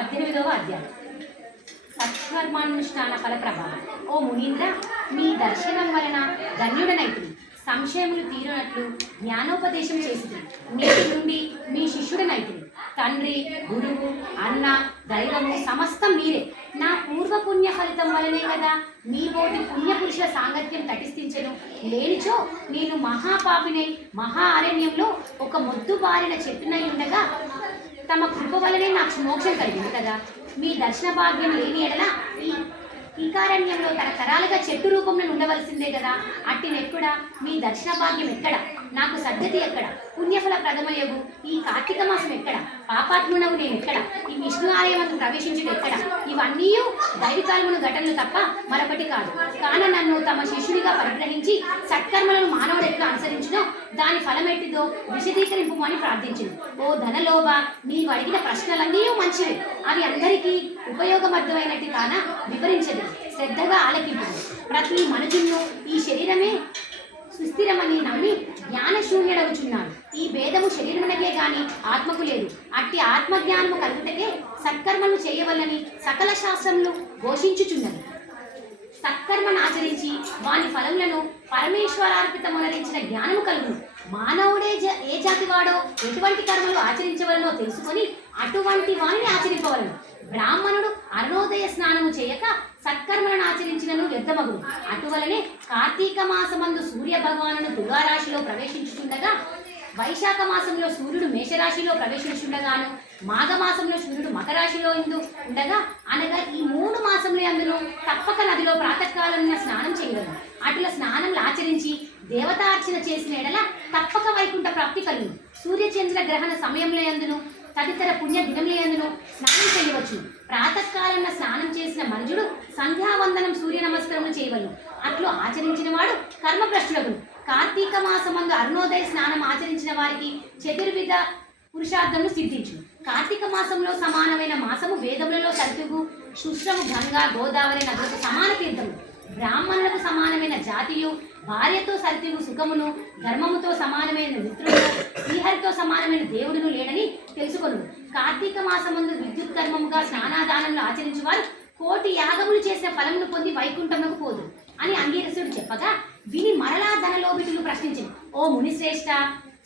పద్దెనిమిదవ అధ్యాయం. సత్కర్మానుష్ఠాన ఫల ప్రభావం. ఓ మునీంద్ర మీ దర్శనం వలన ధన్యుడనైతుంది సంశయములు తీరునట్లు జ్ఞానోపదేశం చేసింది నేటి నుండి మీ శిష్యుడనైతుంది తండ్రి గురువు అన్న దైవము సమస్తం మీరే. నా పూర్వ పుణ్య ఫలితం వలనే కదా మీ ఓటి పుణ్యపురుషుల సాంగత్యం తటిస్తించెను లేనిచో నేను మహాపాపినై మహా అరణ్యంలో ఒక మొద్దు బారిన చెట్టునై ఉండగా తమ కృప వలనే నాకు మోక్షం కలిగింది కదా. మీ దర్శన భాగ్యం లేని ఎడల ఈ టీకారణ్యంలో తరతరాలుగా చెట్టు రూపంలో ఉండవలసిందే కదా. అట్టినెక్కడా మీ దర్శన భాగ్యం ఎక్కడ? నాకు సద్గతి ఎక్కడ? పుణ్యఫల ప్రథమయగు ఈ కార్తీక మాసం ఎక్కడ? పాపాత్మునవు నేను ఎక్కడ? ఈ విష్ణు ఆలయమంతం ప్రవేశించడం ఎక్కడ? ఇవన్నీ దైవికాలమును ఘటనలు తప్ప మరొకటి కాదు. కాన నన్ను తమ శిష్యుడిగా పరిగ్రహించి సత్కర్మలను మానవుడు ఎట్లా అనుసరించినో దాని ఫలమెట్టిదో విశదీకరింపు అని ప్రార్థించింది ఓ ధనలోభ నీవు అడిగిన ప్రశ్నలన్నీ మంచివి. అవి అందరికీ ఉపయోగమర్థమైనట్టు కాన వివరించదు. శ్రద్ధగా ఆలకింపు ప్రతి మనుషులను ఈ శరీరమే సుస్థిరమని నమ్మి జ్ఞానశూన్యుడవుచున్నాడు ఈ భేదము శరీరమునకే గాని ఆత్మకు లేదు. అట్టి ఆత్మజ్ఞానము కలుగుటకే సత్కర్మలు చేయవలని సకల శాస్త్రములు ఘోషించుచున్నది సత్కర్మను ఆచరించి వాని ఫలములను పరమేశ్వరార్పితమునరించిన జ్ఞానము కలుగును. మానవుడే జ ఏ జాతి వాడో ఎటువంటి కర్మలు ఆచరించవలనో తెలుసుకొని అటువంటి వాణిని ఆచరింపవలను. బ్రాహ్మణుడు అరుణోదయ స్నానము చేయక సత్కర్మలను ఆచరించినను వ్యర్థమగును. అటువలనే కార్తీక మాసమందు సూర్య భగవానుడు తులారాశిలో ప్రవేశించుచుండగా వైశాఖ మాసంలో సూర్యుడు మేషరాశిలో ప్రవేశించుండగాను మాఘమాసంలో సూర్యుడు మకరాశిలో ఇందు ఉండగా అనగా ఈ మూడు మాసములు అందులో తప్పక నదిలో ప్రాతకాలంలో స్నానం చేయగలరు అటుల స్నానంలో ఆచరించి దేవతార్చన చేసిన ఎడల తప్పక వైకుంఠ ప్రాప్తి కలుగు సూర్యచంద్ర గ్రహణ సమయంలో అందును తదితర పుణ్య దినములందును స్నానం చేయవచ్చు ప్రాతకాలన్న స్నానం చేసిన మనుజుడు సంధ్యావందనం సూర్య నమస్కారములు చేయవలను. అట్లు ఆచరించిన వాడు కర్మభ్రష్టులకు కార్తీక మాసమందు అరుణోదయ స్నానం ఆచరించిన వారికి చతుర్విధ పురుషార్థములు సిద్ధించు కార్తీక మాసంలో సమానమైన మాసము వేదములలో సత్యుగు శుశ్రము గంగా గోదావరి నదులకు సమాన తీర్థము. బ్రాహ్మణులకు సమానమైన జాతియు భార్యతో సరితిగు సుఖమును ధర్మముతో సమానమైన మిత్రుడు శ్రీహరితో సమానమైన దేవుడును లేడని తెలుసుకొను. కార్తీక మాసమందు విద్యుత్ కర్మముగా స్నానాదానంలో ఆచరించువారు కోటి యాగములు చేసిన ఫలమును పొంది వైకుంఠమునకు పోదు అని అంగీరసుడు చెప్పగా విని మరలా ధనలోభితులు ప్రశ్నించింది ఓ మునిశ్రేష్ఠ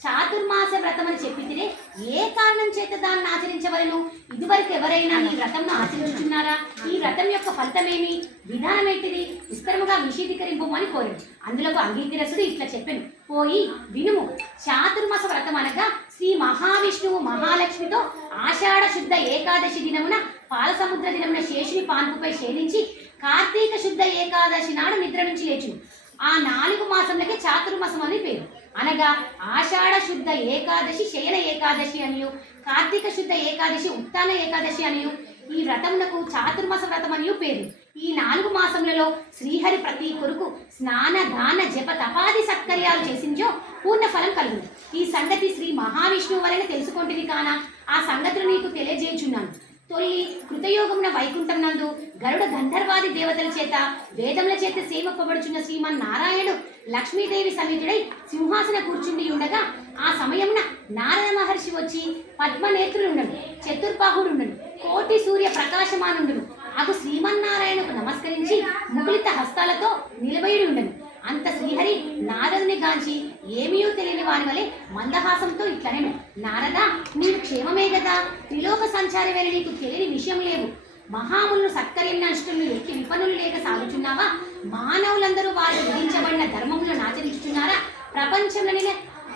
చాతుర్మాస వ్రతం అని చెప్పి ఏ కారణం చేత దాన్ని ఆచరించవలను? ఇదివరకు ఎవరైనా ఈ వ్రతంను ఆచరించుచున్నారా ఈ వ్రతం యొక్క ఫలితమేమి? విధానం ఏంటిది? విస్తరముగా విశీదీకరింపు అని కోరింది అందులోకి అంగీకరసుడు ఇట్లా చెప్పాను. పోయి వినుము. చాతుర్మాస వ్రతం అనగా శ్రీ మహావిష్ణువు మహాలక్ష్మితో ఆషాఢ శుద్ధ ఏకాదశి దినమున పాలసముద్ర దినమున శేషుని పాన్పుపై షేధించి కార్తీక శుద్ధ ఏకాదశి నాడు నిద్ర నుంచి లేచును. ఆ నాలుగు మాసములకే చాతుర్మాసం అని పేరు. అనగా ఆషాఢ శుద్ధ ఏకాదశి శయన ఏకాదశి అనియు కార్తీక శుద్ధ ఏకాదశి ఉత్తాన ఏకాదశి అనియు. ఈ వ్రతమునకు చాతుర్మాస వ్రతం అనియు పేరు. ఈ నాలుగు మాసములలో శ్రీహరి ప్రతి కొరకు స్నాన దాన జప తపాది సత్కర్యాలు చేసించో పూర్ణ ఫలం కలుగును. ఈ సంగతి శ్రీ మహావిష్ణువు వలన తెలుసుకుంటుంది కాన? ఆ సంగతులు నీకు తెలియజేయుచున్నాను. తొల్లి కృతయోగమున వైకుంఠం నందు గరుడ గంధర్వాది దేవతల చేత వేదముల చేత సేవపబడుచున్న శ్రీమన్ నారాయణుడు లక్ష్మీదేవి సమేతుడై సింహాసన కూర్చుండి ఉండగా ఆ సమయమున నారద మహర్షి వచ్చి పద్మనేత్రులుండడు చతుర్బాహుడుండడు కోటి సూర్య ప్రకాశమానుండును అగు శ్రీమన్నారాయణకు నమస్కరించి ముకులిత హస్తాలతో నిలబడి ఉండను. అంత శ్రీహరి నారదుని గాంచి ఏమీయో తెలియని వారి వలె మందహాసంతో ఇట్లనే నారద నీవు క్షేమమే కదా త్రిలోక సంచారి వేళ నీకు తెలియని విషయం లేవు. మహాములు సత్కరిన అష్టులు ఎక్కి విపణులు లేక సాగుచున్నావా? మానవులందరూ వారు విధించబడిన ధర్మములను ఆచరిస్తున్నారా ప్రపంచంలోనే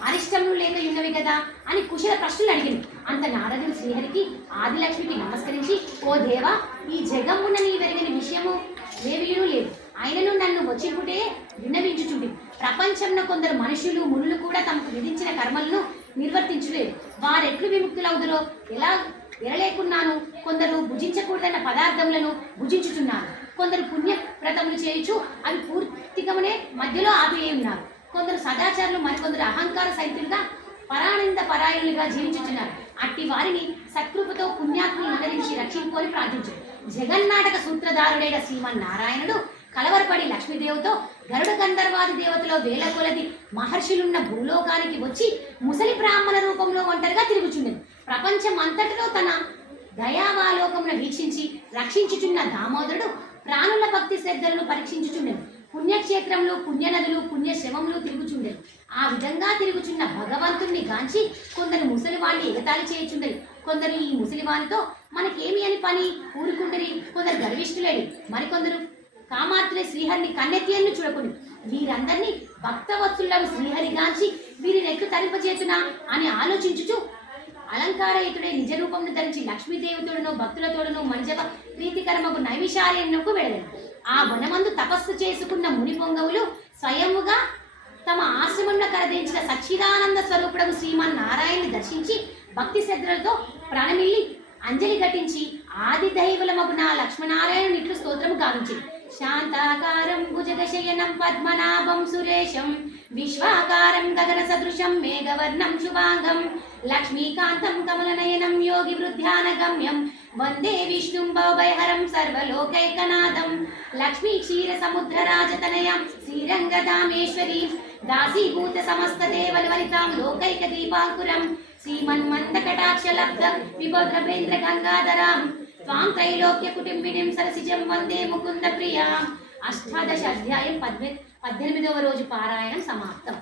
అరిష్టములు లేక ఉన్నవి కదా అని కుశల ప్రశ్నలు అడిగింది అంత నారదుడు శ్రీహరికి ఆదిలక్ష్మికి నమస్కరించి ఓ దేవా ఈ జగమ్మున నీ వెరగని విషయము ఏమీయూ లేదు ఆయనను నన్ను వచ్చిపుటే విన్నవించుచుండి ప్రపంచంలో కొందరు మనుషులు మునులు కూడా తమకు విధించిన కర్మలను నిర్వర్తించలేరు. వారెట్లు విముక్తులవుదురో? ఎలా ఎరలేకున్నాను కొందరు భుజించకూడదన్న పదార్థములను భుజించుచున్నారు. కొందరు పుణ్యవ్రతములు చేయుచు అవి పూర్తిగానే మధ్యలో ఆపివేయి ఉన్నారు. కొందరు సదాచారులు మరికొందరు అహంకార సైతులుగా పరానంద పరాయణులుగా జీవించుచున్నారు. అట్టి వారిని సత్కృపతో పుణ్యాత్మను ఉద్ధరించి రక్షించుకొని ప్రార్థించు. జగన్నాటక సూత్రధారుడైన శ్రీమన్నారాయణుడు కలవరపడి లక్ష్మీదేవితో గరుడ గంధర్వాది దేవతలో వేల కొలది మహర్షులున్న భూలోకానికి వచ్చి ముసలి బ్రాహ్మణ రూపంలో ఒంటరిగా తిరుగుచుండెను. ప్రపంచం అంతటిలో తన దయావాలోకమును వీక్షించి రక్షించుచున్న దామోదరుడు ప్రాణుల భక్తి శ్రద్ధలను పరీక్షించుచుండెను. పుణ్యక్షేత్రంలో పుణ్యనదులు పుణ్యశ్రమములు తిరుగుచుండెను. ఆ విధంగా తిరుగుచున్న భగవంతుణ్ణి గాంచి కొందరు ముసలివాణ్ణి ఎగతాళి చేయుచుండెను. కొందరు ఈ ముసలివానితో మనకేమి అని పని? ఊరుకుంటరి కొందరు గర్విష్ఠులేడు. మరికొందరు కామాత్రే శ్రీహరిని కన్నెత్తియన్ను చూడకుని వీరందరినీ భక్తవత్సులకు శ్రీహరి గాంచి వీరిని ఎట్లు తరింపజేతునా అని ఆలోచించుచు అలంకారయుతుడే నిజ రూపమును ధరించి లక్ష్మీదేవితోడును భక్తులతోడును మంజవ ప్రీతికరమగు నైవిశారణ్యముకు వెళ్ళను. ఆ వనమందు తపస్సు చేసుకున్న ముని పొంగవులు స్వయముగా తమ ఆశ్రమంలో కరదించిన సచ్చిదానంద స్వరూపుడము శ్రీమన్ నారాయణని దర్శించి భక్తి శ్రద్ధలతో ప్రాణమిల్లి అంజలి ఘటించి ఆది దైవలమగు నా లక్ష్మనారాయణ ఇట్లు స్తోత్రము గావించింది శాంతాకారం భుజగశయనం పద్మనాభం సురేశం విశ్వాకారం గగన సదృశం మేఘవర్ణం శుభాంగం లక్ష్మీకాంతం కమలనయనం యోగి వృద్ధ్యానగమ్యం వందే విష్ణుం భవభయహరం సర్వలోకైకనాథం లక్ష్మీ క్షీర సముద్ర రాజతనయాం శ్రీరంగదామేశ్వరీ దాసీభూత సమస్త దేవలవలితాం లోకైక దీపాంకురం శ్రీమన్మందకటాక్ష లబ్ధ విభద్రభేంద్ర గంగాధరాం త్రైలోక్య కుటుంబినిం సరసిజం వందే ముకుంద ప్రియా అష్టాదశ అధ్యాయం పద్మె పద్దెనిమిదవ రోజు పారాయణం సమాప్తం